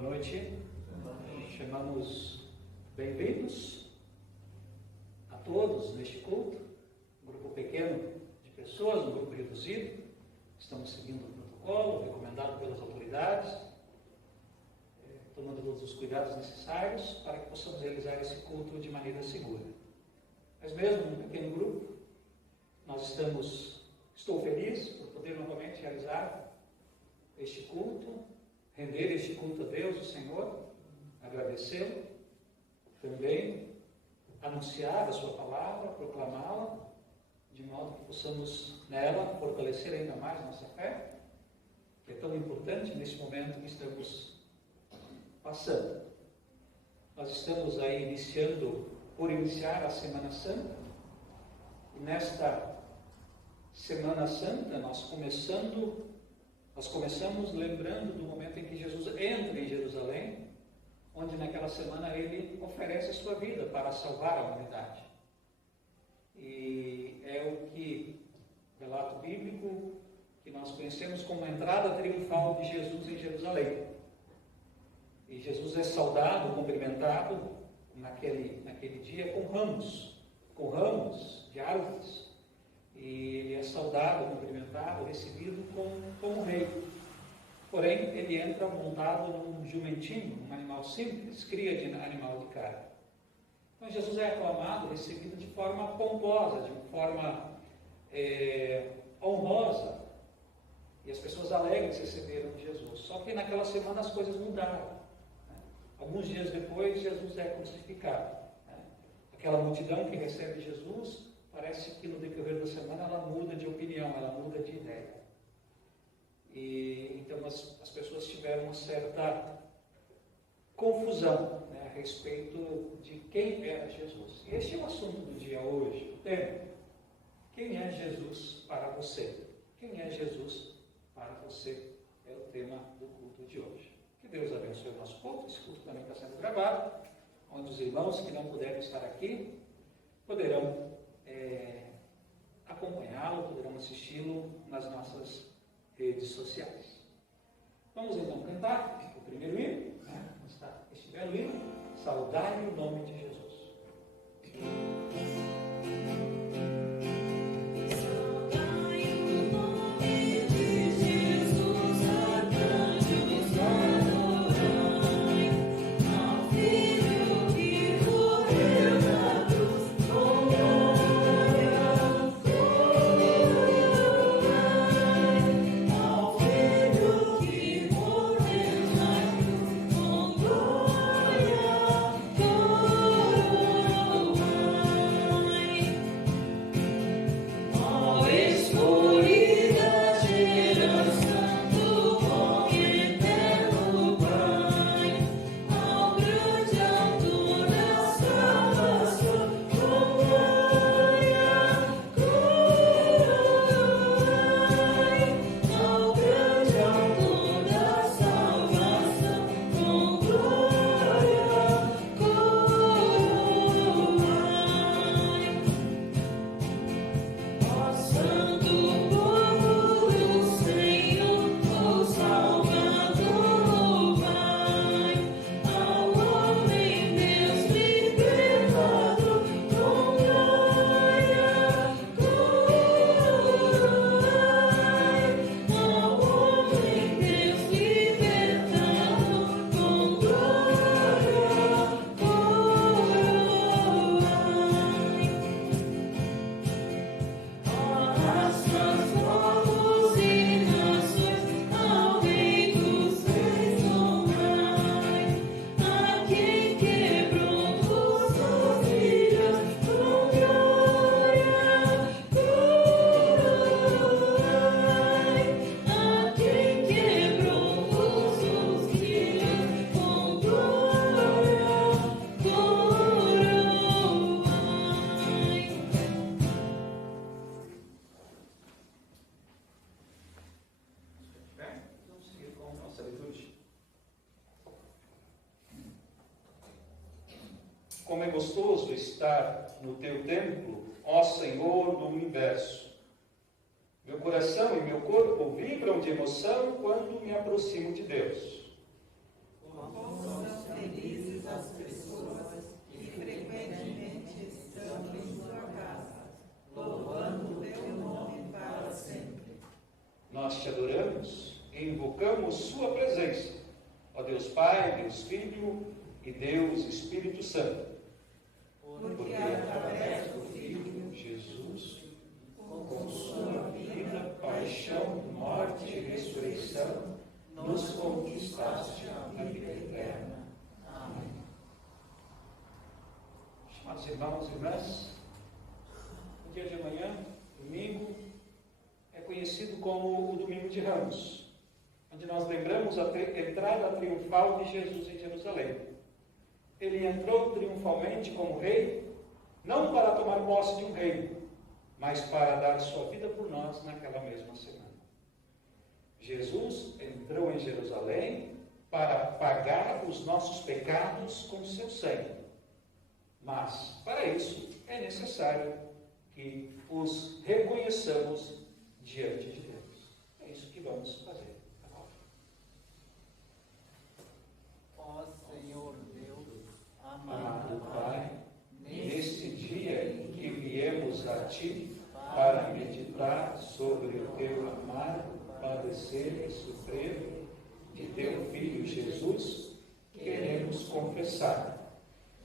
Boa noite. Chamamos bem-vindos a todos neste culto, um grupo pequeno de pessoas, um grupo reduzido. Estamos seguindo o protocolo recomendado pelas autoridades, tomando todos os cuidados necessários para que possamos realizar esse culto de maneira segura. Mas mesmo um pequeno grupo, estou feliz por poder novamente realizar este culto, render este culto a Deus, o Senhor, agradecê-lo, também anunciar a sua palavra, proclamá-la, de modo que possamos nela fortalecer ainda mais nossa fé, que é tão importante nesse momento que estamos passando. Nós estamos aí por iniciar a Semana Santa, e nesta Semana Santa nós começamos lembrando do momento em que Jesus entra em Jerusalém, onde naquela semana ele oferece a sua vida para salvar a humanidade. E é o relato bíblico que nós conhecemos como a entrada triunfal de Jesus em Jerusalém. E Jesus é saudado, cumprimentado naquele dia com ramos de árvores. E ele é saudado, cumprimentado, recebido como rei. Porém, ele entra montado num jumentinho, um animal simples, cria de animal de carne. Então, Jesus é aclamado, recebido de forma pomposa, de forma honrosa. E as pessoas alegres receberam Jesus. Só que naquela semana as coisas mudaram. Alguns dias depois, Jesus é crucificado. Aquela multidão que recebe Jesus, parece que no decorrer da semana ela muda de opinião, ela muda de ideia. E então as pessoas tiveram uma certa confusão, a respeito de quem era Jesus. E este é o assunto do dia hoje, o tema. Quem é Jesus para você? Quem é Jesus para você? É o tema do culto de hoje. Que Deus abençoe o nosso culto. Esse culto também está sendo gravado, onde os irmãos que não puderam estar aqui poderão acompanhá-lo, poderão assisti-lo nas nossas redes sociais. Vamos então cantar o primeiro hino, está este belo hino, Saudai o nome de Jesus. Como é gostoso estar no teu templo, ó Senhor do universo. Meu coração e meu corpo vibram de emoção quando me aproximo de Deus. rogamos sua presença. Ó Deus Pai, Deus Filho e Deus Espírito Santo. Porque através do Filho Jesus, com sua vida, paixão, morte e ressurreição, nos conquistaste a vida eterna. Amém. Amados irmãos e irmãs, o dia de amanhã, domingo, é conhecido como o Domingo de Ramos, onde nós lembramos a entrada triunfal de Jesus em Jerusalém. Ele entrou triunfalmente como rei, não para tomar posse de um reino, mas para dar sua vida por nós naquela mesma semana. Jesus entrou em Jerusalém para pagar os nossos pecados com seu sangue. Mas, para isso, é necessário que os reconheçamos diante de Deus. É isso que vamos fazer agora. Ó Senhor Deus, Amado Pai, neste dia em que viemos a Ti para meditar sobre o Teu amado, padecer e sofrer de Teu Filho Jesus, queremos confessar.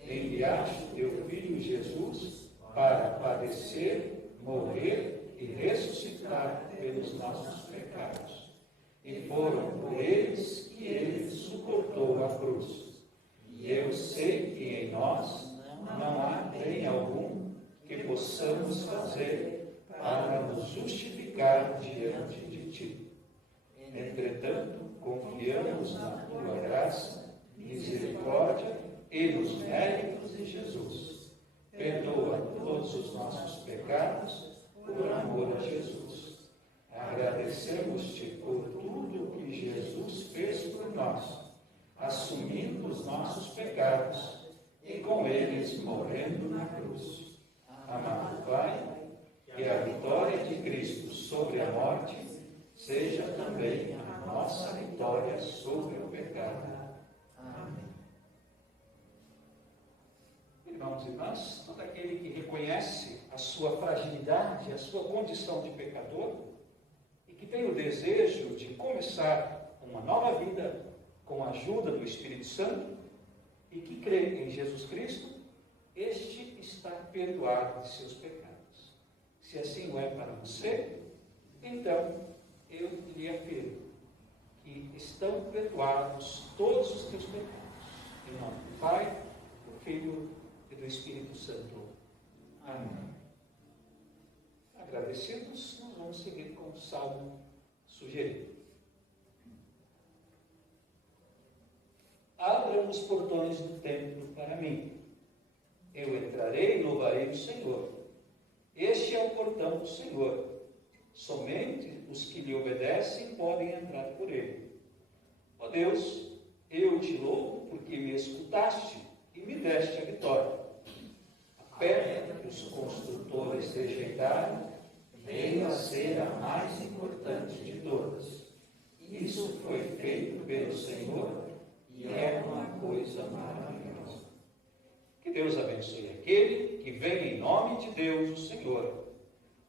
Enviaste Teu Filho Jesus para padecer, morrer e ressuscitar pelos nossos pecados. E foram por eles que Ele suportou a cruz. E eu sei que em nós não há bem algum que possamos fazer para nos justificar diante de Ti. Entretanto, confiamos na Tua graça, misericórdia e nos méritos de Jesus. Perdoa todos os nossos pecados por amor a Jesus. Agradecemos-Te por tudo que Jesus fez por nós, assumindo os nossos pecados e com eles morrendo na cruz. Amado Pai, que a vitória de Cristo sobre a morte seja também a nossa vitória sobre o pecado. Amém. Irmãos e irmãs, todo aquele que reconhece a sua fragilidade, a sua condição de pecador, e que tem o desejo de começar uma nova vida com a ajuda do Espírito Santo, e que crê em Jesus Cristo, este está perdoado de seus pecados. Se assim o é para você, então eu lhe afirmo que estão perdoados todos os teus pecados. Em nome do Pai, do Filho e do Espírito Santo. Amém. Agradecidos, nós vamos seguir com o salmo sugerido. Abram os portões do templo para mim. Eu entrarei e louvarei o Senhor. Este é o portão do Senhor. Somente os que lhe obedecem podem entrar por ele. Ó Deus, eu te louvo porque me escutaste e me deste a vitória. A pedra que os construtores rejeitaram veio a ser a mais importante de todas. Isso foi feito pelo Senhor e é uma coisa maravilhosa. Que Deus abençoe aquele que vem em nome de Deus, o Senhor.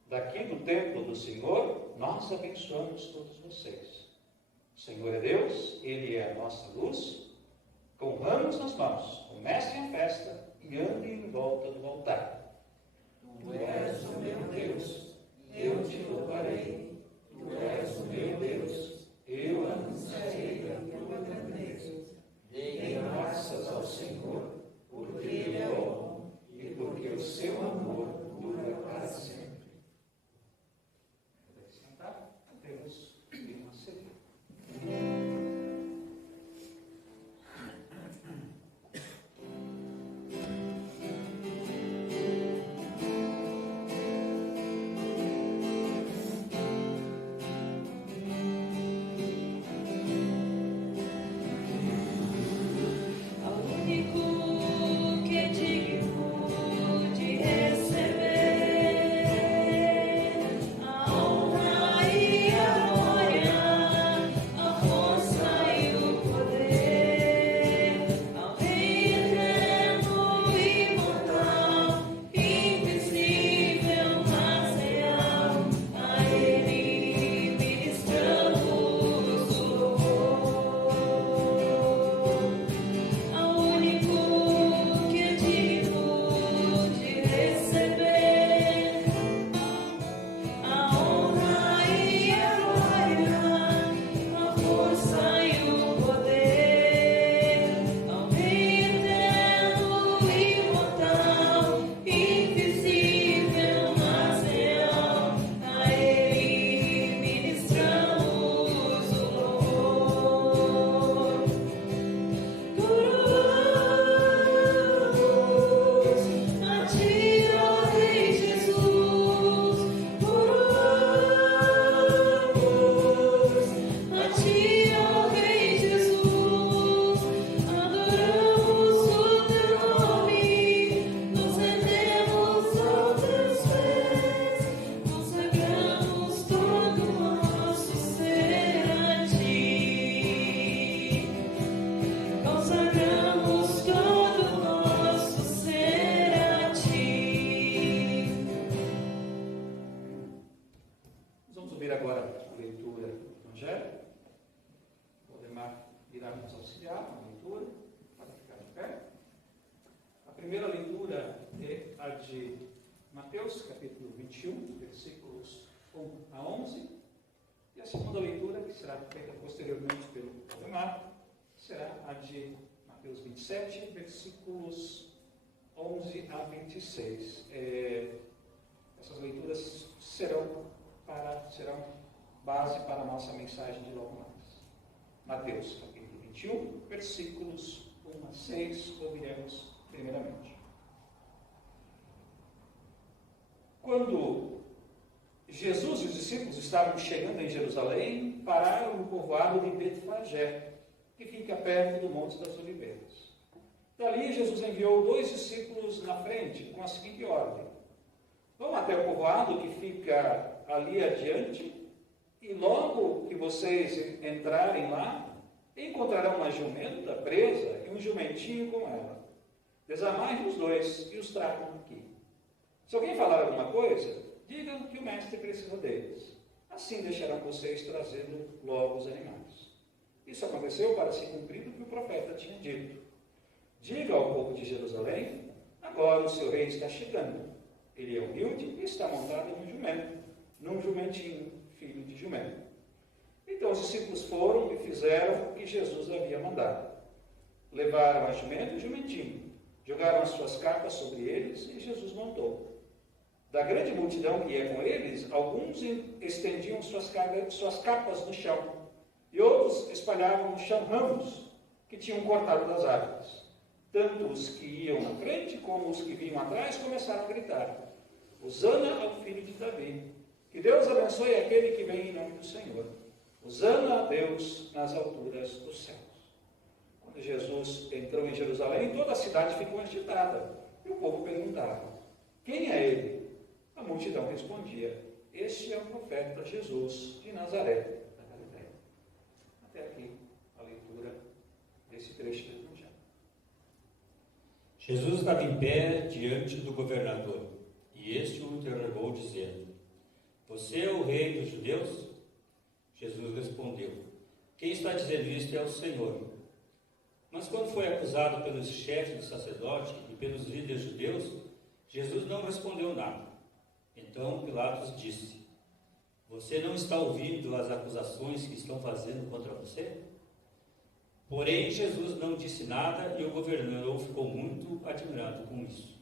Daqui do templo do Senhor, nós abençoamos todos vocês. O Senhor é Deus, Ele é a nossa luz. Com ramos nas mãos, comecem a festa e andem em volta do altar. Tu és o meu Deus, eu te louvarei. Tu és o meu Deus, eu anunciarei a tua grandeza. Dei graças ao Senhor, porque Ele é bom e porque o seu amor dura para sempre. Deus e uma seguir. Mateus, capítulo 21, versículos 1 a 11. E a segunda leitura, que será feita posteriormente pelo Ademar, será a de Mateus 27, versículos 11 a 26. Essas leituras serão base para a nossa mensagem de logo mais. Mateus, capítulo 21, versículos 1 a 6, ouviremos primeiramente. Quando Jesus e os discípulos estavam chegando em Jerusalém, pararam no povoado de Betfagé, que fica perto do Monte das Oliveiras. Dali, Jesus enviou 2 discípulos na frente, com a seguinte ordem: vão até o povoado que fica ali adiante, e logo que vocês entrarem lá, encontrarão uma jumenta presa e um jumentinho com ela. Desamarrem os 2 e os tragam aqui. Se alguém falar alguma coisa, digam que o mestre precisa deles. Assim deixarão vocês trazendo logo os animais. Isso aconteceu para se cumprir o que o profeta tinha dito. Diga ao povo de Jerusalém: agora o seu rei está chegando. Ele é humilde e está montado num jumentinho, filho de jumento. Então os discípulos foram e fizeram o que Jesus havia mandado. Levaram a jumento e o jumentinho, jogaram as suas capas sobre eles e Jesus montou. Da grande multidão que ia com eles, alguns estendiam suas capas no chão, e outros espalhavam no chão ramos que tinham cortado das árvores. Tanto os que iam na frente como os que vinham atrás começaram a gritar: Hosana ao filho de Davi. Que Deus abençoe aquele que vem em nome do Senhor. Hosana a Deus nas alturas dos céus. Quando Jesus entrou em Jerusalém, toda a cidade ficou agitada. E o povo perguntava: quem é ele? A multidão respondia: este é o profeta Jesus de Nazaré, da Galileia. Até aqui a leitura desse trecho do Evangelho. Jesus estava em pé diante do governador, e este o interrogou, dizendo: você é o rei dos judeus? Jesus respondeu: quem está dizendo isto é o Senhor. Mas quando foi acusado pelos chefes do sacerdote e pelos líderes judeus, Jesus não respondeu nada. Então Pilatos disse: você não está ouvindo as acusações que estão fazendo contra você? Porém, Jesus não disse nada e o governador ficou muito admirado com isso.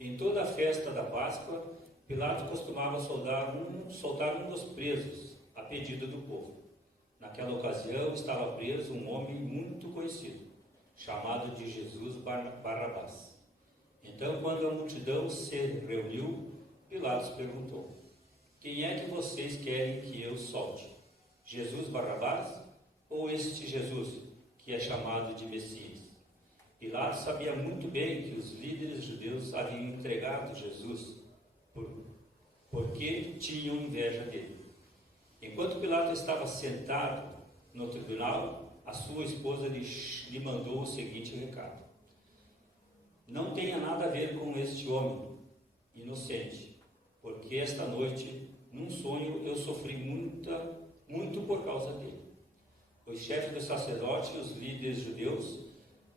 Em toda a festa da Páscoa, Pilatos costumava soltar um dos presos, a pedido do povo. Naquela ocasião estava preso um homem muito conhecido, chamado de Jesus Barrabás. Então, quando a multidão se reuniu, Pilatos perguntou: quem é que vocês querem que eu solte? Jesus Barrabás ou este Jesus, que é chamado de Messias? Pilatos sabia muito bem que os líderes judeus haviam entregado Jesus porque tinham inveja dele. Enquanto Pilatos estava sentado no tribunal, a sua esposa lhe mandou o seguinte recado: não tenha nada a ver com este homem inocente, porque esta noite, num sonho, eu sofri muito por causa dele. Os chefes dos sacerdotes e os líderes judeus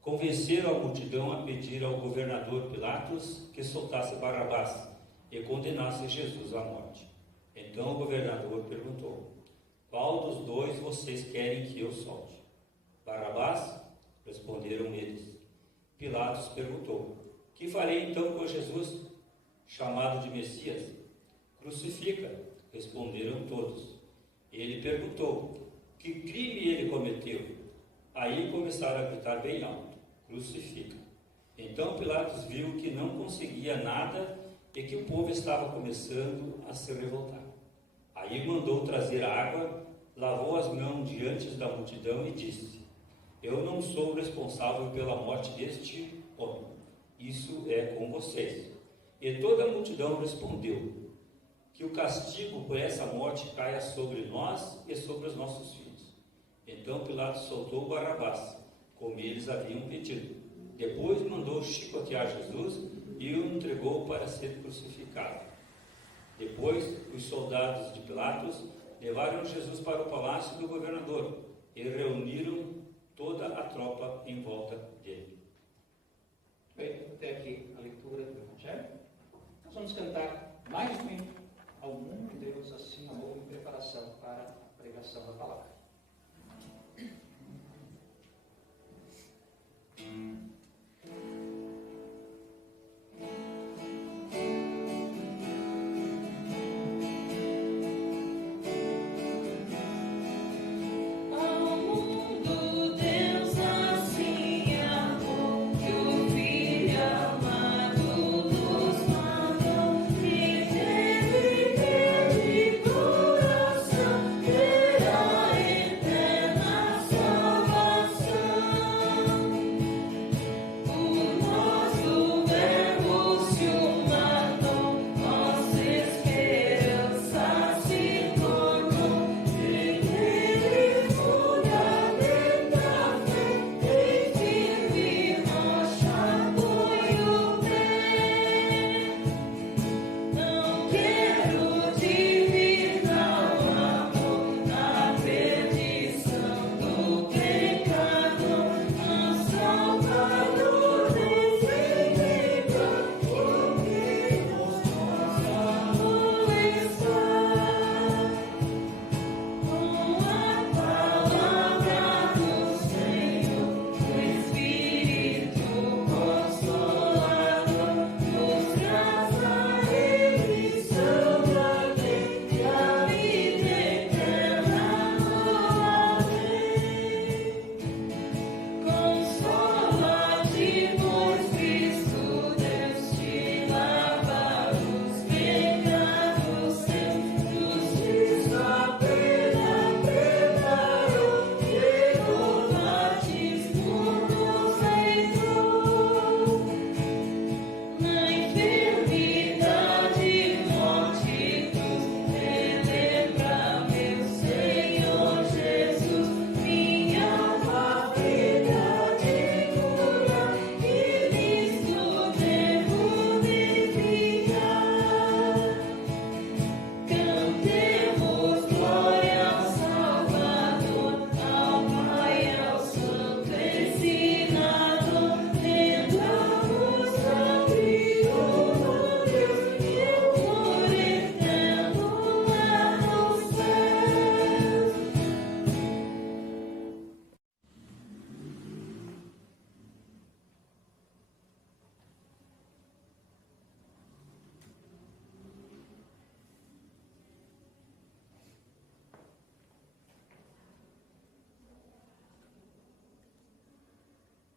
convenceram a multidão a pedir ao governador Pilatos que soltasse Barrabás e condenasse Jesus à morte. Então o governador perguntou: qual dos 2 vocês querem que eu solte? Barrabás? Responderam eles. Pilatos perguntou: que farei então com Jesus, chamado de Messias? Crucifica, responderam todos. Ele perguntou: que crime ele cometeu? Aí começaram a gritar bem alto: crucifica. Então Pilatos viu que não conseguia nada e que o povo estava começando a se revoltar. Aí mandou trazer água, lavou as mãos diante da multidão e disse: eu não sou responsável pela morte deste homem, isso é com vocês. E toda a multidão respondeu: que o castigo por essa morte caia sobre nós e sobre os nossos filhos. Então Pilatos soltou Barrabás, como eles haviam pedido. Depois mandou chicotear Jesus e o entregou para ser crucificado. Depois, os soldados de Pilatos levaram Jesus para o palácio do governador e reuniram toda a tropa em volta dele. Bem, até aqui a leitura do Evangelho. Nós vamos cantar mais um hino ao mundo Deus assim amou em preparação para a pregação da palavra.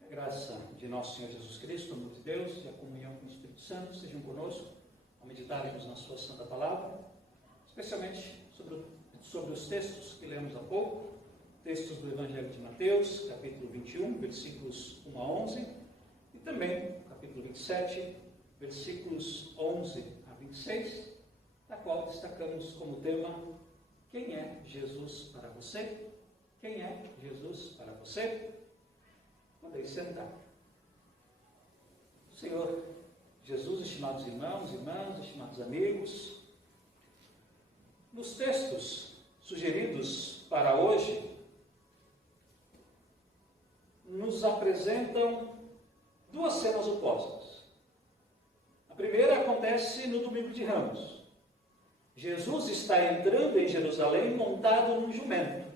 Graça de nosso Senhor Jesus Cristo, o amor de Deus e a comunhão com o Espírito Santo sejam conosco ao meditarmos na sua santa palavra, especialmente sobre os textos que lemos há pouco, textos do Evangelho de Mateus, capítulo 21, versículos 1 a 11, e também capítulo 27, versículos 11 a 26, da qual destacamos como tema: quem é Jesus para você? Quem é Jesus para você? Podem sentar. Senhor Jesus, estimados irmãos, irmãs, estimados amigos, nos textos sugeridos para hoje, nos apresentam duas cenas opostas. A primeira acontece no domingo de Ramos. Jesus está entrando em Jerusalém montado num jumento.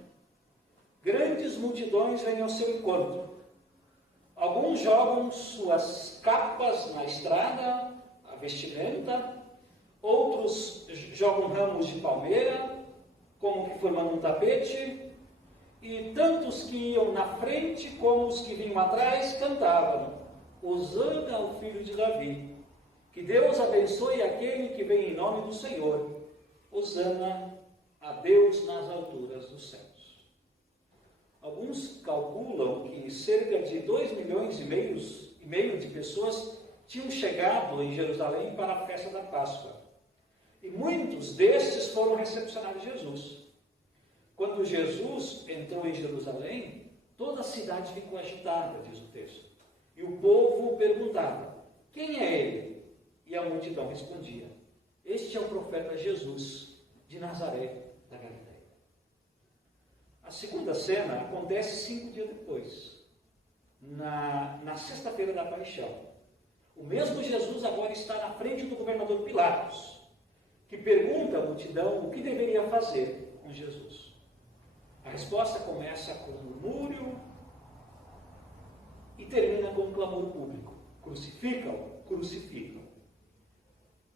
Grandes multidões vêm ao seu encontro. Alguns jogam suas capas na estrada, a vestimenta, outros jogam ramos de palmeira, como que formando um tapete, e tantos que iam na frente como os que vinham atrás cantavam: Hosana ao filho de Davi, que Deus abençoe aquele que vem em nome do Senhor, Hosana a Deus nas alturas dos céus. Alguns calculam que cerca de 2,5 milhões de pessoas tinham chegado em Jerusalém para a festa da Páscoa. E muitos destes foram recepcionar Jesus. Quando Jesus entrou em Jerusalém, toda a cidade ficou agitada, diz o texto. E o povo perguntava: quem é ele? E a multidão respondia: este é o profeta Jesus, de Nazaré da Galileia. A segunda cena acontece 5 dias depois, na sexta-feira da Paixão. O mesmo Jesus agora está na frente do governador Pilatos, que pergunta à multidão o que deveria fazer com Jesus. A resposta começa com um murmúrio e termina com um clamor público: crucificam, crucificam.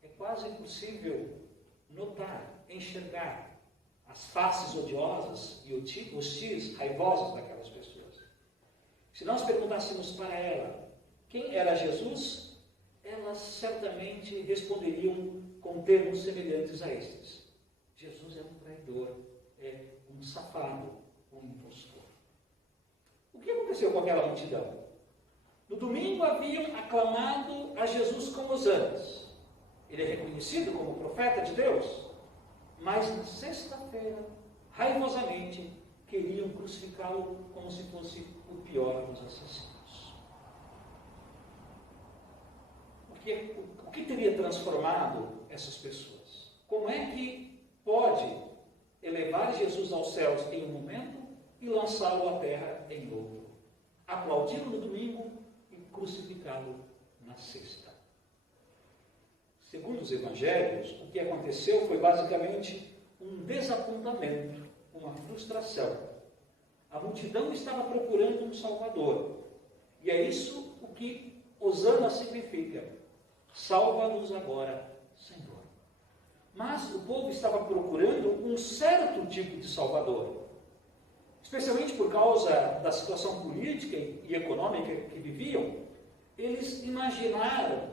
É quase impossível notar, enxergar as faces odiosas e hostis, raivosas daquelas pessoas. Se nós perguntássemos para ela quem era Jesus, elas certamente responderiam com termos semelhantes a estes: Jesus é um traidor, é um safado, um impostor. O que aconteceu com aquela multidão? No domingo haviam aclamado a Jesus com hosanas. Ele é reconhecido como profeta de Deus. Mas na sexta-feira, raivosamente, queriam crucificá-lo como se fosse o pior dos assassinos. O que teria transformado essas pessoas? Como é que pode elevar Jesus aos céus em um momento e lançá-lo à terra em outro? Aplaudi-lo no domingo e crucificá-lo na sexta. Segundo os evangelhos, o que aconteceu foi basicamente um desapontamento, uma frustração. A multidão estava procurando um Salvador. E é isso o que hosana significa: salva-nos agora, Senhor. Mas o povo estava procurando um certo tipo de Salvador. Especialmente por causa da situação política e econômica que viviam, eles imaginaram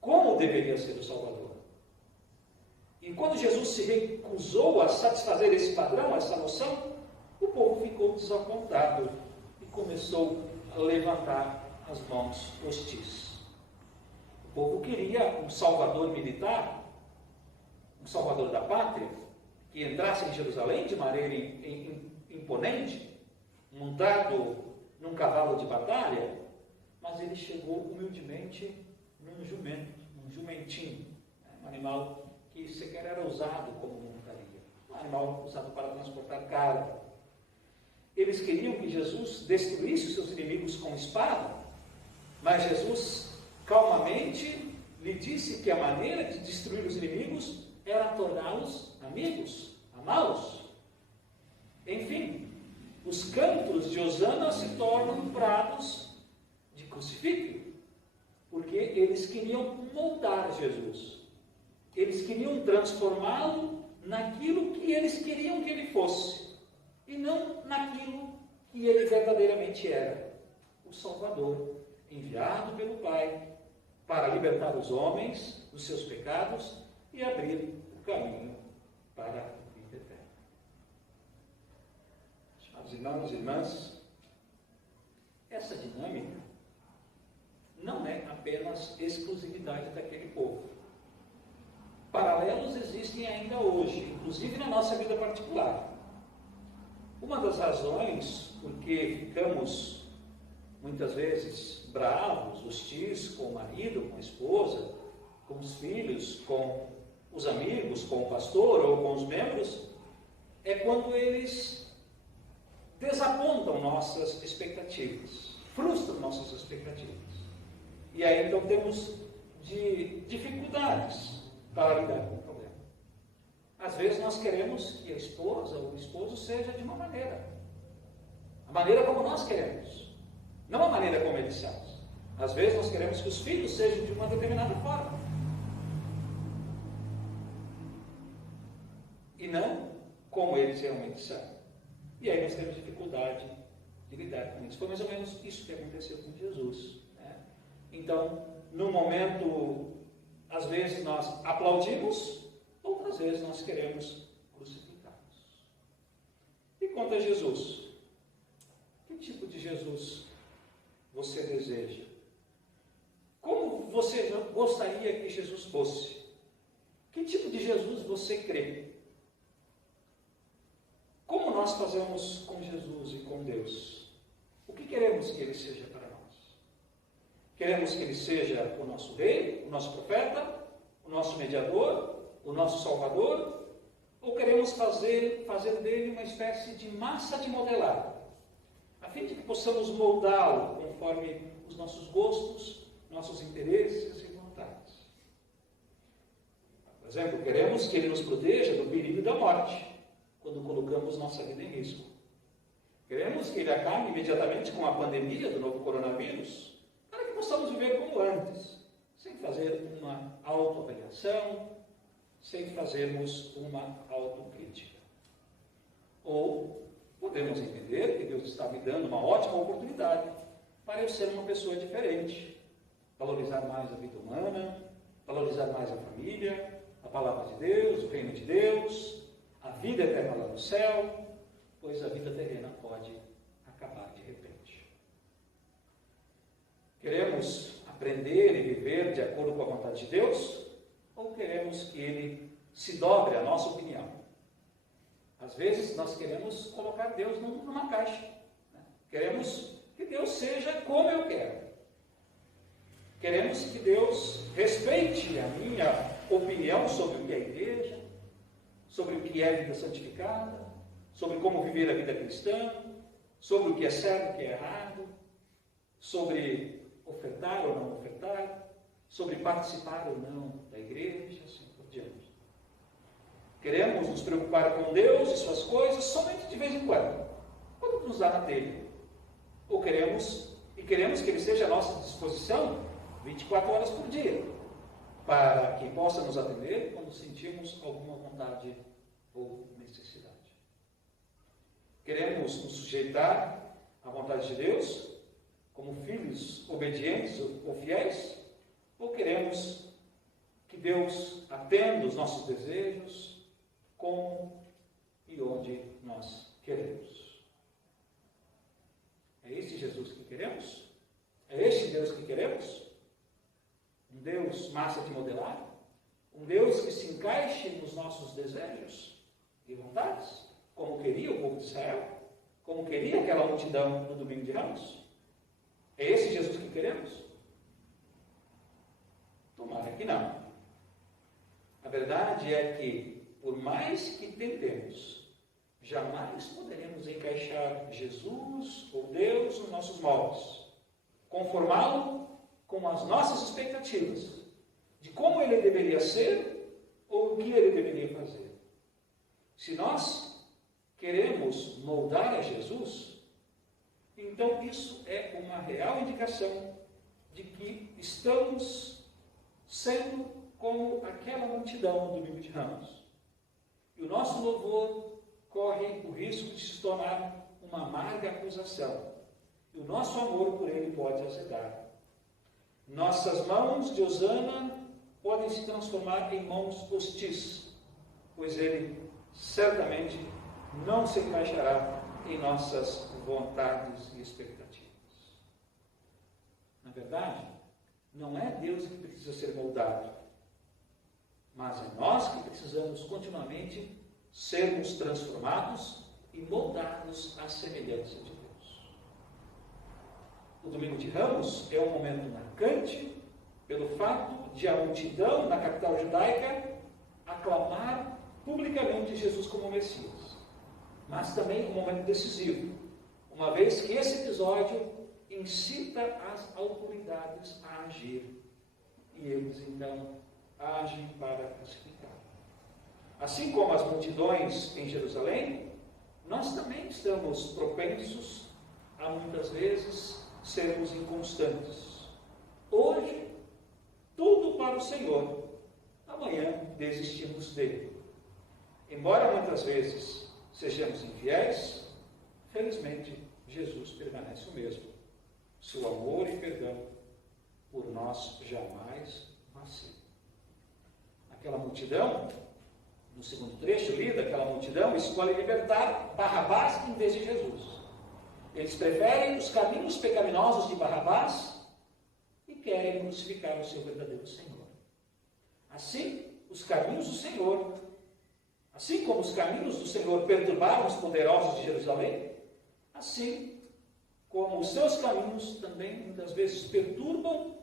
como deveria ser o Salvador. E quando Jesus se recusou a satisfazer esse padrão, essa noção, o povo ficou desapontado e começou a levantar as mãos hostis. O povo queria um Salvador militar, um Salvador da pátria, que entrasse em Jerusalém de maneira imponente, montado num cavalo de batalha, mas ele chegou humildemente num jumentinho, um animal que sequer era usado como montaria, um animal usado para transportar carga. Eles queriam que Jesus destruísse os seus inimigos com espada, mas Jesus calmamente lhe disse que a maneira de destruir os inimigos era torná-los amigos, amá-los. Enfim, os cantos de hosana se tornam pratos de crucifixo, porque eles queriam moldar Jesus. Eles queriam transformá-lo naquilo que eles queriam que ele fosse, e não naquilo que ele verdadeiramente era: o Salvador, enviado pelo Pai para libertar os homens dos seus pecados e abrir o caminho para a vida eterna. Amados irmãos e irmãs, essa dinâmica não é apenas exclusividade daquele povo. Paralelos existem ainda hoje, inclusive na nossa vida particular. Uma das razões por que ficamos muitas vezes bravos, hostis com o marido, com a esposa, com os filhos, com os amigos, com o pastor ou com os membros, é quando eles desapontam nossas expectativas, frustram nossas expectativas. E aí então temos dificuldades para lidar com o problema. Às vezes nós queremos que a esposa ou o esposo seja de uma maneira, a maneira como nós queremos, não a maneira como eles são. Às vezes nós queremos que os filhos sejam de uma determinada forma, e não como eles realmente são. E aí nós temos dificuldade de lidar com isso. Foi mais ou menos isso que aconteceu com Jesus, né? Então, no momento, às vezes nós aplaudimos, outras vezes nós queremos crucificá-los. E quanto a Jesus? Que tipo de Jesus você deseja? Como você gostaria que Jesus fosse? Que tipo de Jesus você crê? Como nós fazemos com Jesus e com Deus? O que queremos que Ele seja para nós? Queremos que Ele seja o nosso rei, o nosso profeta, o nosso mediador, o nosso salvador? Ou queremos fazer dele uma espécie de massa de modelar, a fim de que possamos moldá-lo conforme os nossos gostos, nossos interesses, exemplo, queremos que Ele nos proteja do perigo da morte, quando colocamos nossa vida em risco. Queremos que Ele acabe imediatamente com a pandemia do novo coronavírus, para que possamos viver como antes, sem fazer uma autoavaliação, sem fazermos uma autocrítica. Ou podemos entender que Deus está me dando uma ótima oportunidade para eu ser uma pessoa diferente, valorizar mais a vida humana, valorizar mais a família, a palavra de Deus, o reino de Deus, a vida eterna lá no céu, pois a vida terrena pode acabar de repente. Queremos aprender e viver de acordo com a vontade de Deus, ou queremos que Ele se dobre à nossa opinião? Às vezes nós queremos colocar Deus numa caixa, né? Queremos que Deus seja como eu quero. Queremos que Deus respeite a minha opinião sobre o que é a igreja, sobre o que é a vida santificada, sobre como viver a vida cristã, sobre o que é certo e o que é errado, sobre ofertar ou não ofertar, sobre participar ou não da igreja, assim por diante. Queremos nos preocupar com Deus e suas coisas somente de vez em quando nos dá na telha. Ou queremos que Ele seja à nossa disposição 24 horas por dia, para que possa nos atender quando sentirmos alguma vontade ou necessidade. Queremos nos sujeitar à vontade de Deus, como filhos obedientes ou fiéis, ou queremos que Deus atenda os nossos desejos, como e onde nós queremos? É este Jesus que queremos? É este Deus que queremos? Um Deus massa de modelar? Um Deus que se encaixe nos nossos desejos e vontades? Como queria o povo de Israel? Como queria aquela multidão no domingo de Ramos? É esse Jesus que queremos? Tomara que não. A verdade é que, por mais que tentemos, jamais poderemos encaixar Jesus ou Deus nos nossos moldes, conformá-lo com as nossas expectativas de como Ele deveria ser ou o que Ele deveria fazer. Se nós queremos moldar a Jesus, então isso é uma real indicação de que estamos sendo como aquela multidão do domingo de Ramos. E o nosso louvor corre o risco de se tornar uma amarga acusação. E o nosso amor por Ele pode azedar. Nossas mãos de hosana podem se transformar em mãos hostis, pois Ele certamente não se encaixará em nossas vontades e expectativas. Na verdade, não é Deus que precisa ser moldado, mas é nós que precisamos continuamente sermos transformados e moldados à semelhança de Deus. O Domingo de Ramos é um momento marcante pelo fato de a multidão na capital judaica aclamar publicamente Jesus como Messias, mas também um momento decisivo, uma vez que esse episódio incita as autoridades a agir, e eles então agem para pacificar. Assim como as multidões em Jerusalém, nós também estamos propensos a muitas vezes sermos inconstantes. Hoje, tudo para o Senhor, amanhã desistimos dele. Embora muitas vezes sejamos infiéis, felizmente Jesus permanece o mesmo. Seu amor e perdão por nós jamais vacilam. Aquela multidão, no segundo trecho lido, aquela multidão escolhe libertar Barrabás em vez de Jesus. Eles preferem os caminhos pecaminosos de Barrabás e querem crucificar o seu verdadeiro Senhor. Assim, os caminhos do Senhor, assim como os caminhos do Senhor perturbaram os poderosos de Jerusalém, assim como os seus caminhos também muitas vezes perturbam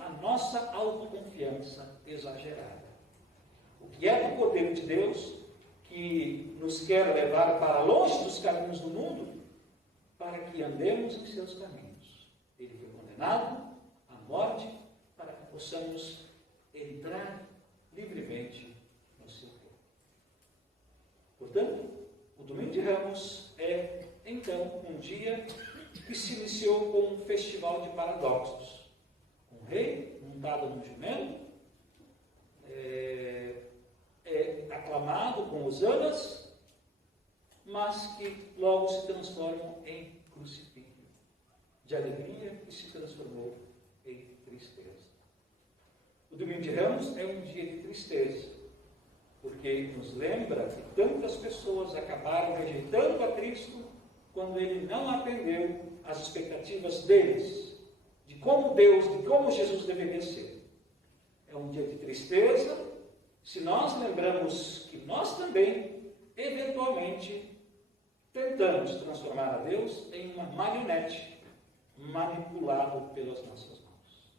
a nossa autoconfiança exagerada. O que é do poder de Deus que nos quer levar para longe dos caminhos do mundo, para que andemos em seus caminhos. Ele foi condenado à morte para que possamos entrar livremente dia que se iniciou com um festival de paradoxos. Um rei montado num jumento, aclamado com hosanas, mas que logo se transformam em crucifixo, de alegria que se transformou em tristeza. O Domingo de Ramos é um dia de tristeza, porque nos lembra que tantas pessoas acabaram rejeitando a Cristo quando Ele não atendeu às expectativas deles, de como Deus, de como Jesus deveria ser. É um dia de tristeza, se nós lembramos que nós também, eventualmente, tentamos transformar a Deus em uma marionete, manipulado pelas nossas mãos.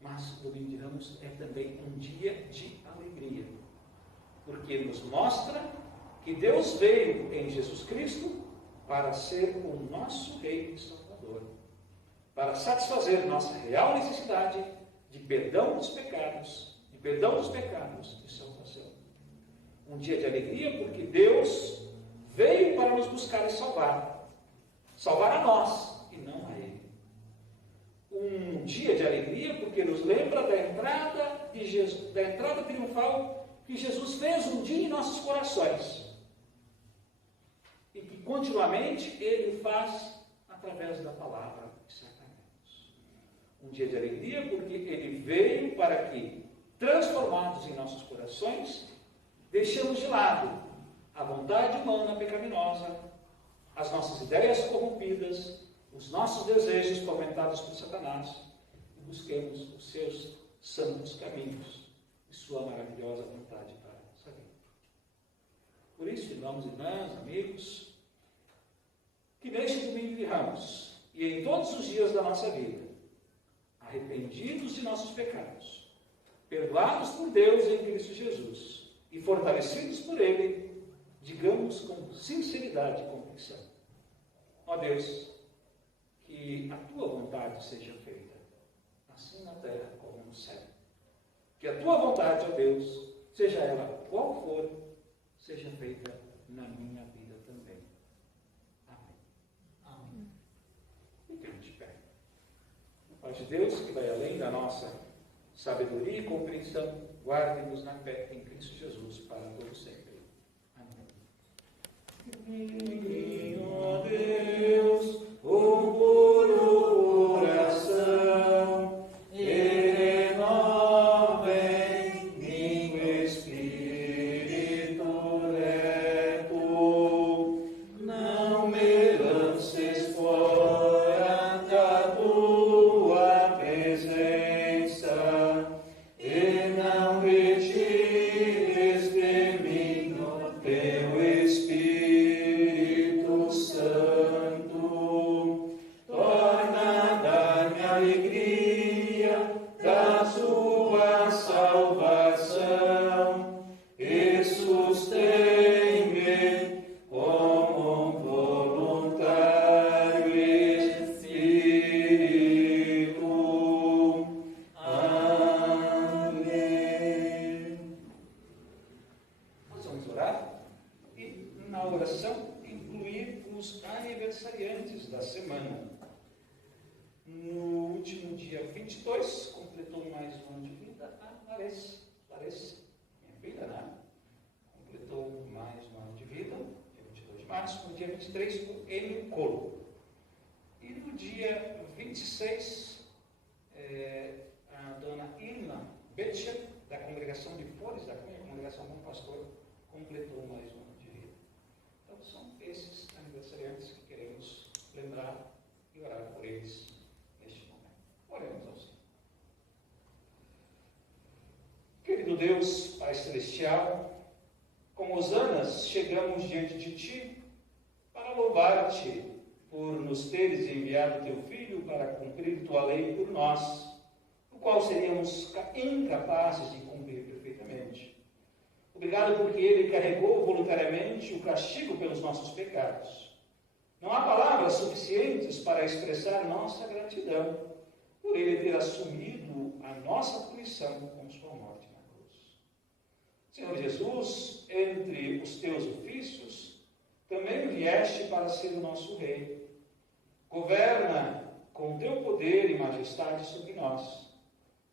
Mas o Domingo de Ramos é também um dia de alegria, porque nos mostra que Deus veio em Jesus Cristo para ser o nosso Rei e Salvador, para satisfazer nossa real necessidade de perdão dos pecados, e salvação. Um dia de alegria porque Deus veio para nos buscar e salvar a nós e não a Ele. Um dia de alegria porque nos lembra da entrada de Jesus, da entrada triunfal que Jesus fez um dia em nossos corações e que continuamente Ele faz através da palavra e sacramentos. Um dia de alegria porque Ele veio para que, transformados em nossos corações, deixemos de lado a vontade humana pecaminosa, as nossas ideias corrompidas, os nossos desejos fomentados por Satanás e busquemos os seus santos caminhos e sua maravilhosa vontade para a nossa vida. Por isso, irmãos e irmãs, amigos, que neste Domingo de Ramos e em todos os dias da nossa vida, arrependidos de nossos pecados, perdoados por Deus em Cristo Jesus e fortalecidos por Ele, digamos com sinceridade e convicção: ó Deus, que a Tua vontade seja feita, assim na terra como no céu. Que a Tua vontade, ó Deus, seja ela qual for, seja feita na minha vida também. Amém. Amém. Fiquemos de pé. A paz de Deus, que vai além da nossa sabedoria e compreensão, guarde-nos na fé em Cristo Jesus para todo sempre. Amém. Ó Deus, o puro coração, renova em mim o espírito reto, não me lances fora da tua presença. No dia 23, o Enio Colo. E no dia 26, a dona Irma Betcher, da congregação de Flores, da congregação Bom Pastor, completou mais um ano de vida. Então, são esses aniversariantes que queremos lembrar e orar por eles neste momento. Oremos ao Senhor. Querido Deus, Pai Celestial, com hosanas chegamos diante de Ti para louvar-te por nos teres enviado Teu Filho para cumprir Tua lei por nós, o qual seríamos incapazes de cumprir perfeitamente. Obrigado porque Ele carregou voluntariamente o castigo pelos nossos pecados. Não há palavras suficientes para expressar nossa gratidão por Ele ter assumido a nossa punição com Sua morte na cruz. Senhor Jesus, entre os Teus ofícios, também vieste para ser o nosso Rei. Governa com teu poder e majestade sobre nós.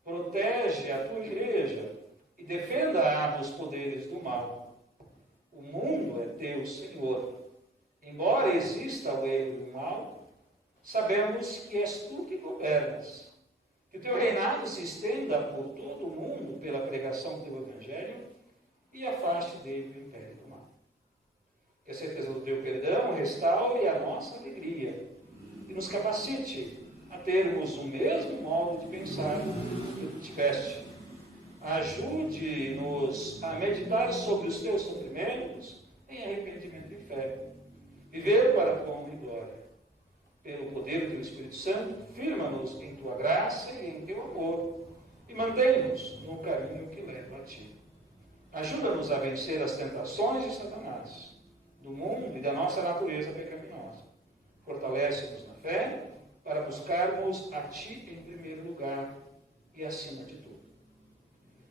Protege a tua igreja e defenda-a dos poderes do mal. O mundo é teu, Senhor. Embora exista o erro do mal, sabemos que és tu que governas. Que o teu reinado se estenda por todo o mundo pela pregação do teu evangelho e afaste dele o império do mal. Que a certeza do teu perdão restaure a nossa alegria e nos capacite a termos o mesmo modo de pensar que tu tiveste. Ajude-nos a meditar sobre os teus sofrimentos em arrependimento e fé. Viver para a tua honra e glória. Pelo poder do teu Espírito Santo, firma-nos em tua graça e em teu amor e mantém-nos no caminho que leva a ti. Ajuda-nos a vencer as tentações de Satanás, do mundo e da nossa natureza pecaminosa. Fortalece-nos na fé para buscarmos a ti em primeiro lugar e acima de tudo.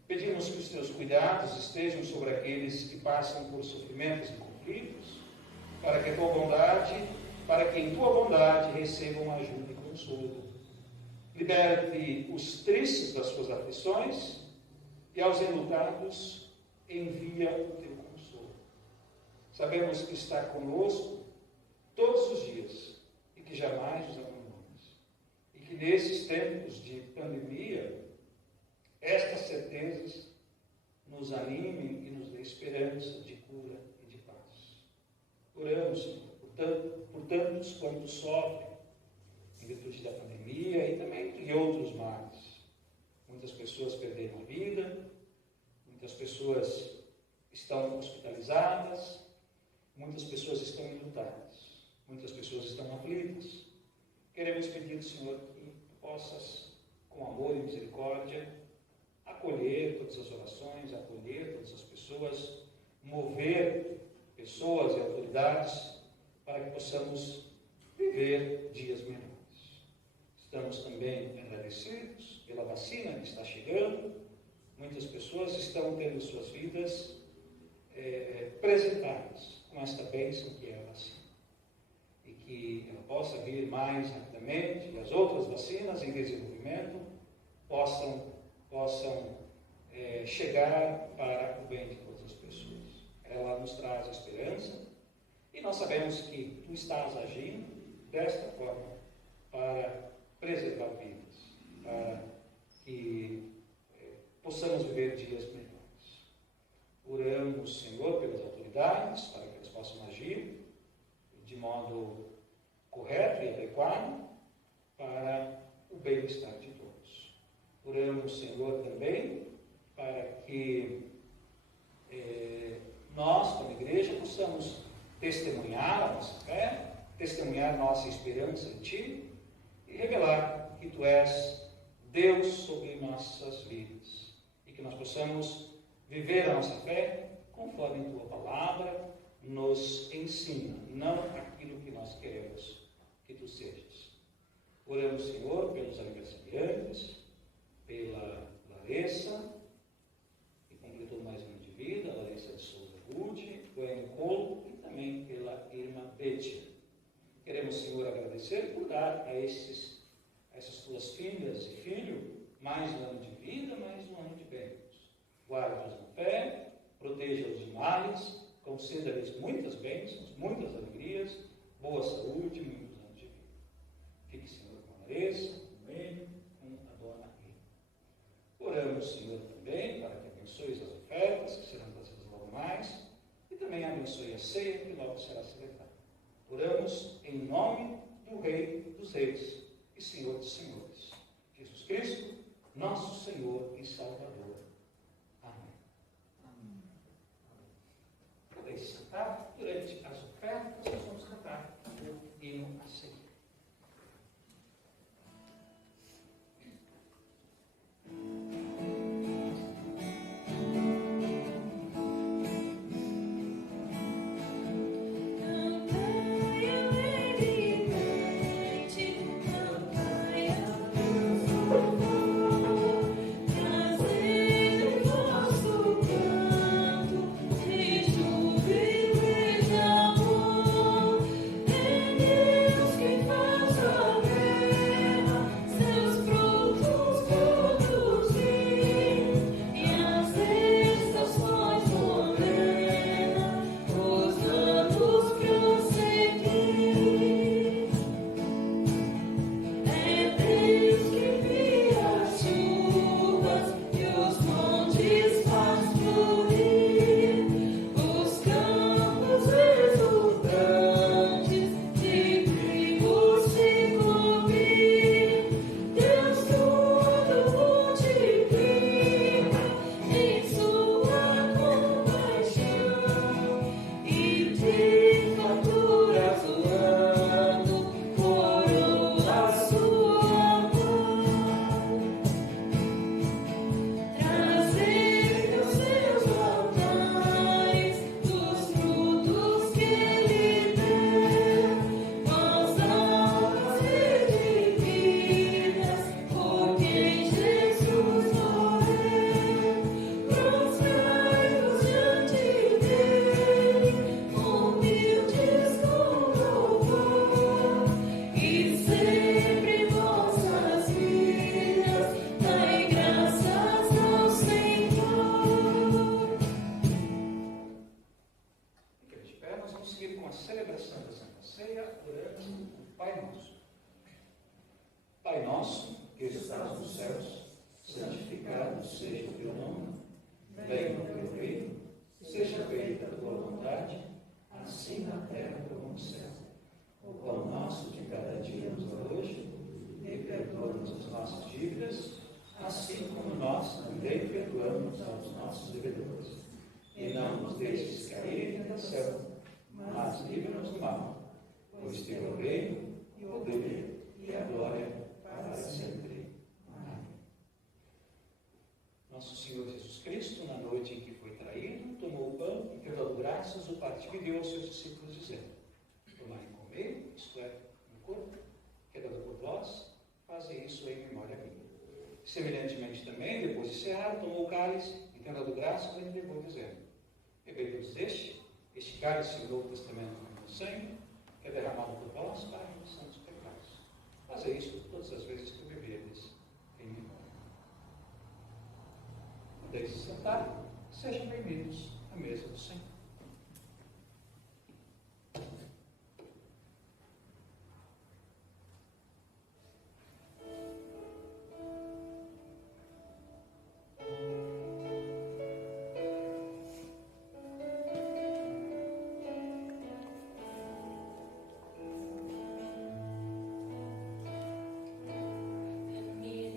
Pedimos que os teus cuidados estejam sobre aqueles que passam por sofrimentos e conflitos, para que em tua bondade recebam ajuda e consolo. Liberte os tristes das suas aflições e aos enlutados envia o teu consolo. Sabemos que está conosco todos os dias e que jamais nos abandonas. E que nesses tempos de pandemia, estas certezas nos animem e nos dê esperança de cura e de paz. Oramos, Senhor, por tantos quantos sofrem em virtude da pandemia e também de outros males. Muitas pessoas perderam a vida, muitas pessoas estão hospitalizadas, muitas pessoas estão enlutadas, muitas pessoas estão aflitas. Queremos pedir, Senhor, que possas, com amor e misericórdia, acolher todas as orações, acolher todas as pessoas, mover pessoas e autoridades para que possamos viver dias melhores. Estamos também agradecidos pela vacina que está chegando. Muitas pessoas estão tendo suas vidas preservadas com esta bênção que é a vacina. E que ela possa vir mais rapidamente, e as outras vacinas em desenvolvimento possam chegar para o bem de todas as pessoas. Ela nos traz esperança e nós sabemos que tu estás agindo desta forma para preservar vidas, para que possamos viver dias melhores. Oramos, Senhor, pelas autoridades, para que elas possam agir de modo correto e adequado para o bem-estar de todos. Oramos, Senhor, também para que nós, como igreja, possamos testemunhar a nossa fé, testemunhar nossa esperança em Ti e revelar que Tu és Deus sobre nossas vidas e que nós possamos viver a nossa fé conforme Tua palavra nos ensina, não aquilo que nós queremos que Tu sejas. Oramos, Senhor, pelos aniversariantes, pela Larissa, que completou mais um ano de vida, a Larissa de Souza Rude, o Encolo e também pela irmã Betty. Queremos, Senhor, agradecer por dar a essas tuas filhas e filho mais um ano de vida, mais um ano de bênçãos. Guarda-os na fé, proteja-os de males, conceda-lhes muitas bênçãos, muitas alegrias, boa saúde e muitos anos de vida. Fique, Senhor, com a Larissa, com ele, com a dona Irma. Oramos, Senhor, também para que abençoes as ofertas, que serão trazidas logo mais, e também abençoe a ceia, que logo será celebrada. Oramos em nome do Rei dos Reis e Senhor dos Senhores, Jesus Cristo, nosso Senhor e Salvador. Amém. Amém. Podeis sentar. Durante as ofertas, nós vamos cantar o hino a seguir. Prazer céus, santificado seja o teu nome, venha o teu reino, seja feita a tua vontade, assim na terra como no céu. O pão nosso de cada dia nos dá hoje, e perdoa-nos as nossas dívidas, assim como nós também perdoamos aos nossos devedores. E não nos deixes cair em tentação, mas livra-nos do mal, pois teu é o reino, e o poder, e a glória, para sempre. Amém. Nosso Senhor Jesus Cristo, na noite em que foi traído, tomou o pão e, dando graças, o partiu e deu aos seus discípulos, dizendo: tomai e comei, isto é, meu corpo, que é dado por vós, fazei isso em memória minha. Semelhantemente também, depois de cear, tomou o cálice e, tendo dado graças, ele levou, dizendo: bebei todos este cálice do Novo Testamento do meu sangue, que é derramado por vós para a remissão dos pecados. Fazei isso todas as vezes que o beberdes em memória. Podeis se sentar, sejam bem-vindos à mesa do Senhor.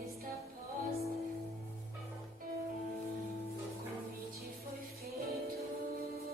Está posta, o convite foi feito.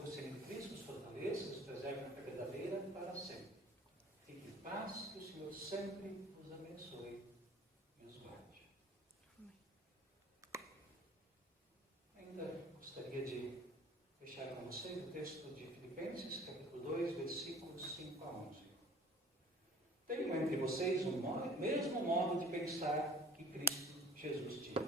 do Senhor Cristo nos fortaleça, nos preserve na fé verdadeira para sempre. Fique em paz, que o Senhor sempre os abençoe e os guarde. Ainda gostaria de deixar com vocês o texto de Filipenses, capítulo 2, versículos 5 a 11. Tenham entre vocês o mesmo modo de pensar que Cristo Jesus tinha.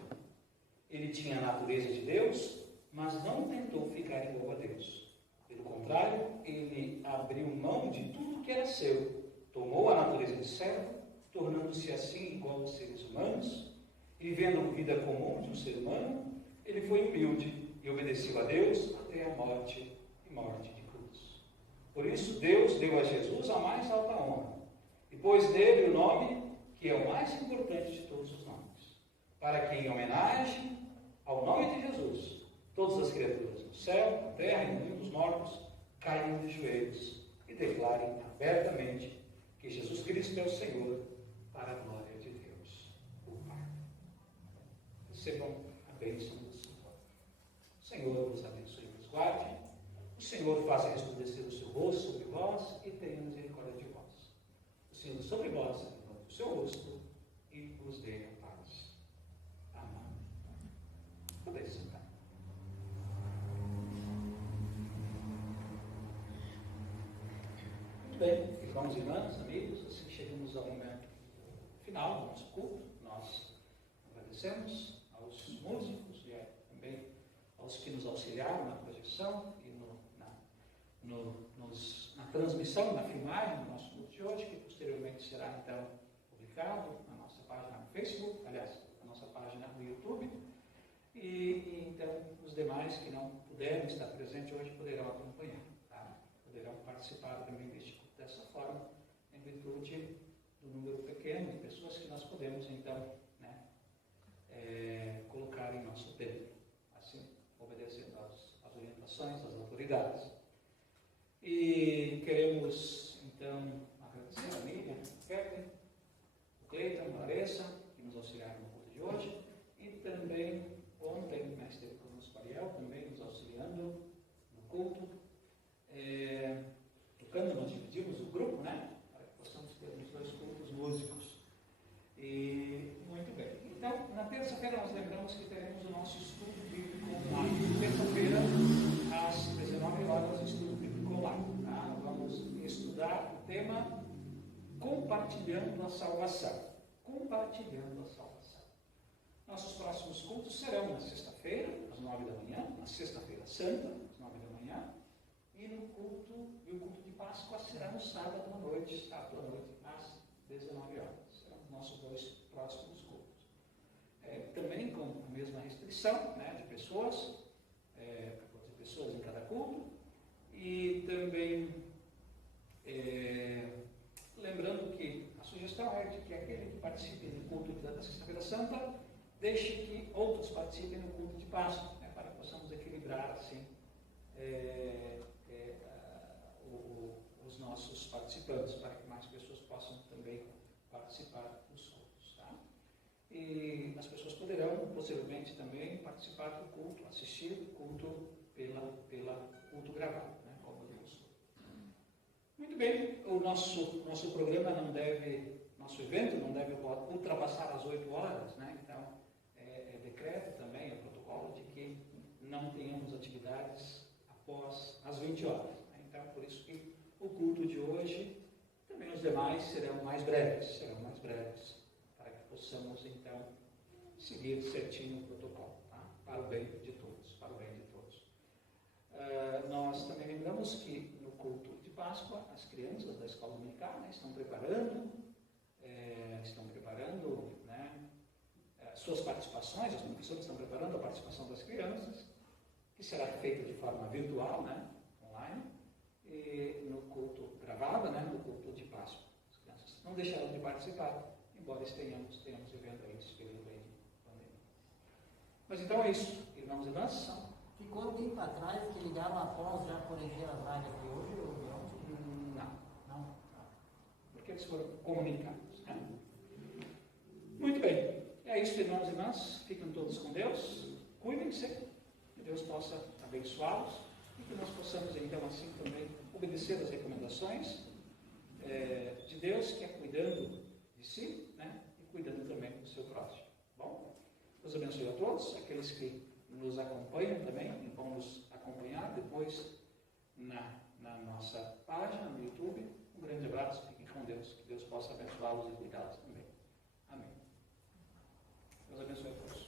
Ele tinha a natureza de Deus, mas não tentou ficar igual a Deus. Pelo contrário, ele abriu mão de tudo que era seu, tomou a natureza de servo, tornando-se assim igual aos seres humanos, e vivendo a vida comum de um ser humano, ele foi humilde e obedeceu a Deus até a morte e morte de cruz. Por isso, Deus deu a Jesus a mais alta honra, e pôs nele o nome que é o mais importante de todos os nomes, para que, em homenagem ao nome de Jesus, todas as criaturas no céu, na terra e no mundo dos mortos caiam de joelhos e declarem abertamente que Jesus Cristo é o Senhor, para a glória de Deus, o Pai. Recebam a bênção do Senhor. O Senhor vos abençoe e vos guarde. O Senhor faça resplandecer o seu rosto sobre vós e tenha misericórdia de vós. O Senhor sobre vós levante o seu rosto e vos dê a paz. Amém. Podeis sentar. Muito bem, irmãos e irmãs, amigos, assim chegamos ao momento final do nosso culto. Nós agradecemos aos músicos e também aos que nos auxiliaram na projeção e na transmissão, na filmagem do nosso culto de hoje, que posteriormente será então publicado na nossa página no Facebook, aliás, na nossa página no YouTube. E então os demais que não puderam estar presentes hoje poderão acompanhar, tá? Poderão participar também deste culto dessa forma, em virtude do número pequeno de pessoas que nós podemos então, né, colocar em nosso templo, assim, obedecendo às orientações das autoridades. E queremos então agradecer a Miriam, o Pepe, o Cleiton, a Larissa, que nos auxiliaram no culto de hoje, e também ontem, né, esteve conosco o Ariel, também nos auxiliando no culto. Tocando, nós dividimos o grupo, né? Para que possamos ter os dois cultos músicos. E muito bem. Então, na terça-feira nós lembramos que teremos o nosso estudo bíblico online. Terça-feira, às 19 horas, estudo bíblico online. Tá? Nós vamos estudar o tema Compartilhando a Salvação. Compartilhando a Salvação. Nossos próximos cultos serão na sexta-feira, às 9 da manhã, na sexta-feira santa, às 9 da manhã, e o culto de Páscoa será no sábado à noite, às 19 horas. Serão os nossos dois próximos cultos. Também com a mesma restrição, né, de pessoas em cada culto, e também lembrando que a sugestão é de que aquele que participe do culto da Sexta-feira Santa deixe que outros participem no culto de Páscoa, né, para que possamos equilibrar assim os nossos participantes, para que mais pessoas possam também participar dos cultos. Tá? E as pessoas poderão, possivelmente, também participar do culto, assistir o culto pela culto gravado, né, como Deus. Muito bem, o nosso programa nosso evento não deve ultrapassar as 8 horas, né? Então, é decreto também, é protocolo de que não tenhamos atividades após as 20 horas. Né? Então, por isso que o culto de hoje, também os demais serão mais breves, para que possamos, então, seguir certinho o protocolo, tá? Para o bem de todos, nós também lembramos que no culto de Páscoa, as crianças da escola dominical, né, estão preparando né, suas participações, os professores estão preparando a participação das crianças, que será feita de forma virtual, né, online, e no culto gravado, né, no culto de Páscoa. As crianças não deixarão de participar, embora estejamos vivendo aí esse período aí de pandemia. Mas então é isso, irmãos e irmãs. Ficou um tempo atrás que ligaram após já corrigir as lives de hoje ou de ontem? Não. Porque eles foram comunicados. Né? Muito bem. É isso, irmãos e irmãs. Fiquem todos com Deus. Cuidem-se. Que Deus possa abençoá-los. e que nós possamos, então, assim também, obedecer às recomendações de Deus, que é cuidando de si, né? E cuidando também do seu próximo. Bom, Deus abençoe a todos, aqueles que nos acompanham também, vão nos acompanhar depois na nossa página no YouTube. Um grande abraço, fiquem com Deus, que Deus possa abençoá-los e cuidá-los também. Amém. Deus abençoe a todos.